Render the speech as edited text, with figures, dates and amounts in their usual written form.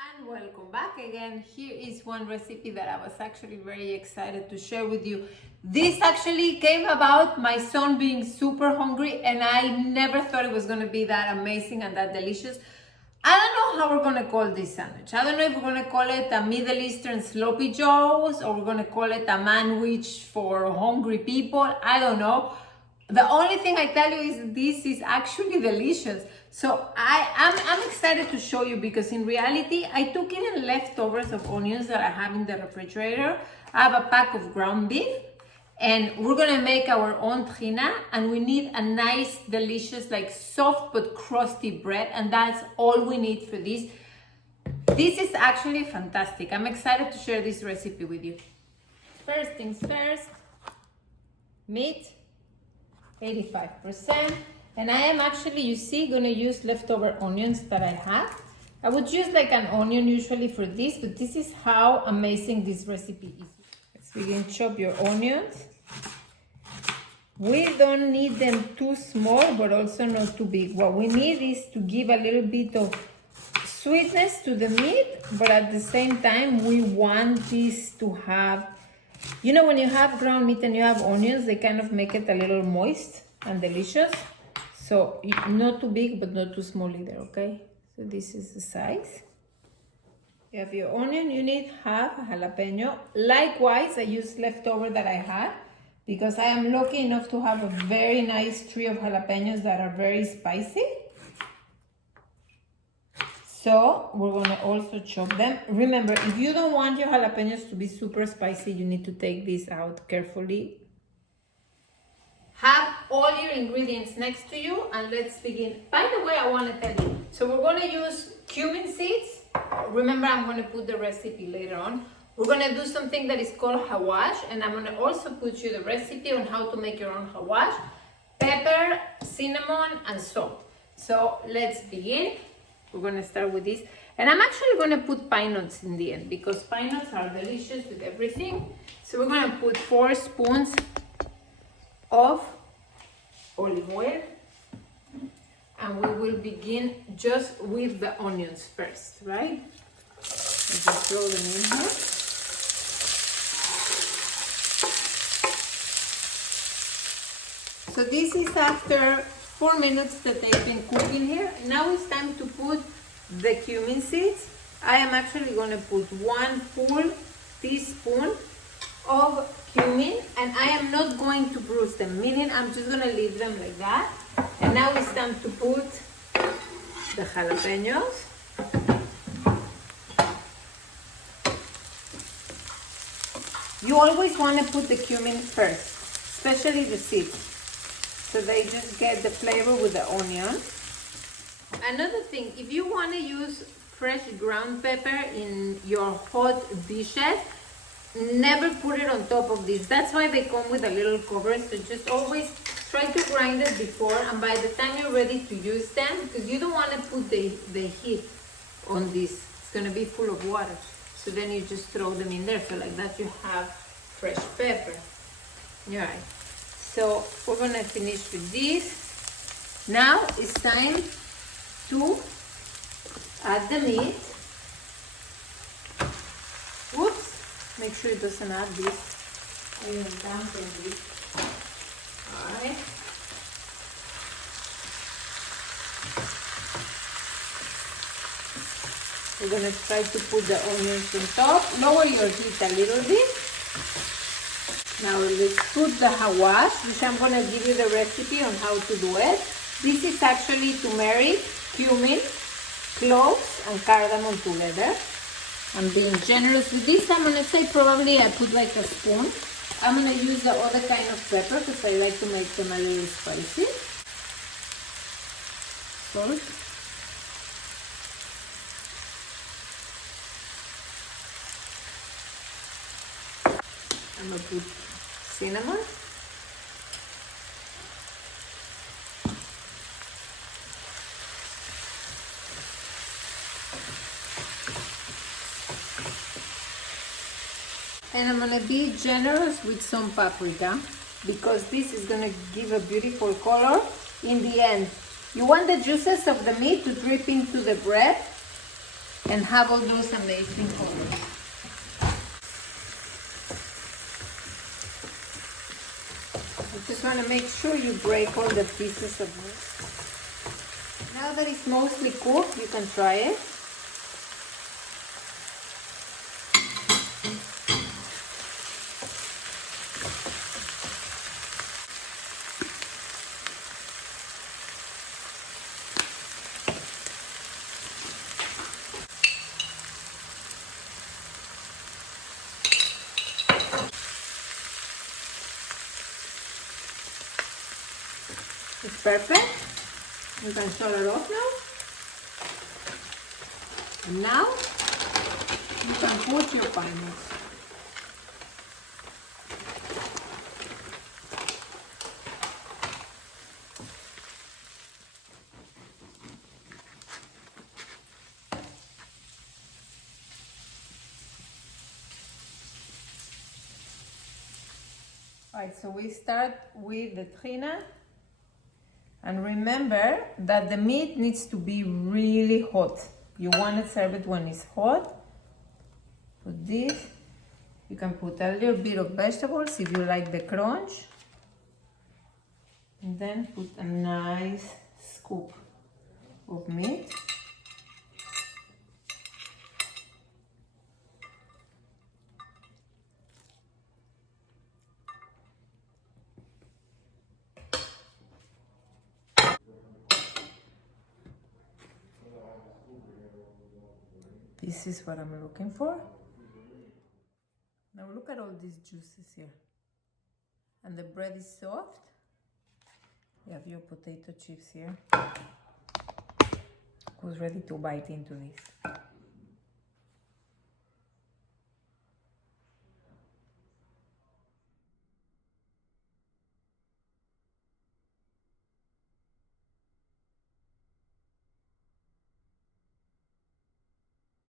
And welcome back again. Here is one recipe that I was actually very excited to share with you. This actually came about my son being super hungry, and I never thought it was going to be that amazing and that delicious. I don't know how we're going to call this sandwich. I don't know if we're going to call it a Middle Eastern sloppy joes or we're going to call it a manwich for hungry people. I don't know. The only thing I tell you is this is actually delicious. So I'm excited to show you because in reality, I took in leftovers of onions that I have in the refrigerator. I have a pack of ground beef and we're gonna make our own tahini, and we need a nice, delicious, like soft but crusty bread, and that's all we need for this. This is actually fantastic. I'm excited to share this recipe with you. First things first, meat. 85%, and I am actually, you see, gonna use leftover onions that I have. I would use like an onion usually for this, but this is how amazing this recipe is. Let's begin. Chop your onions. We don't need them too small, but also not too big. What we need is to give a little bit of sweetness to the meat, but at the same time, we want this to have, you know, when you have ground meat and you have onions, they kind of make it a little moist and delicious. So not too big, but not too small either, okay? So this is the size. You have your onion, you need half a jalapeno. Likewise, I use leftover that I had because I am lucky enough to have a very nice tree of jalapenos that are very spicy. So we're gonna also chop them. Remember, if you don't want your jalapenos to be super spicy, you need to take this out carefully. Have all your ingredients next to you and let's begin. By the way, I wanna tell you, so we're gonna use cumin seeds. Remember, I'm gonna put the recipe later on. We're gonna do something that is called hawaij, and I'm gonna also put you the recipe on how to make your own hawaij. Pepper, cinnamon, and salt. So let's begin. We're gonna start with this, and I'm actually gonna put pine nuts in the end because pine nuts are delicious with everything. So we're gonna put 4 spoons of olive oil, and we will begin just with the onions first, right? Just throw them in here. So this is after 4 minutes that they've been cooking here. Now it's time to put the cumin seeds. I am actually going to put 1 full teaspoon of cumin, and I am not going to bruise them, meaning I'm just going to leave them like that. And now it's time to put the jalapenos. You always want to put the cumin first, especially the seeds, so they just get the flavor with the onion. Another thing, if you want to use fresh ground pepper in your hot dishes, never put it on top of this. That's why they come with a little cover, so just always try to grind it before, and by the time you're ready to use them, because you don't want to put the heat on this. It's going to be full of water. So then you just throw them in there, so like that you have fresh pepper. All right. So we're gonna finish with this. Now it's time to add the meat. Whoops, make sure it doesn't add this. I'm gonna dampen this. Alright. We're gonna try to put the onions on top. Lower your heat a little bit. Now let's put the hawaij, which I'm going to give you the recipe on how to do it. This is actually turmeric, cumin, cloves, and cardamom together. I'm being generous with this. I'm going to say probably I put like a spoon. I'm going to use the other kind of pepper because I like to make them a little spicy. Salt. I'm going to put cinnamon. And I'm going to be generous with some paprika because this is going to give a beautiful color in the end. You want the juices of the meat to drip into the bread. and have all those amazing colors. You just want to make sure you break all the pieces of it. Now that it's mostly cooked, you can try it. It's perfect. You can shut it off now. And now you can put your pineapples. Alright, so we start with the tahini. And remember that the meat needs to be really hot. You want to serve it when it's hot. Put this. You can put a little bit of vegetables if you like the crunch. And then put a nice scoop of meat. This is what I'm looking for. Now look at all these juices here. And the bread is soft. You have your potato chips here. Who's ready to bite into this?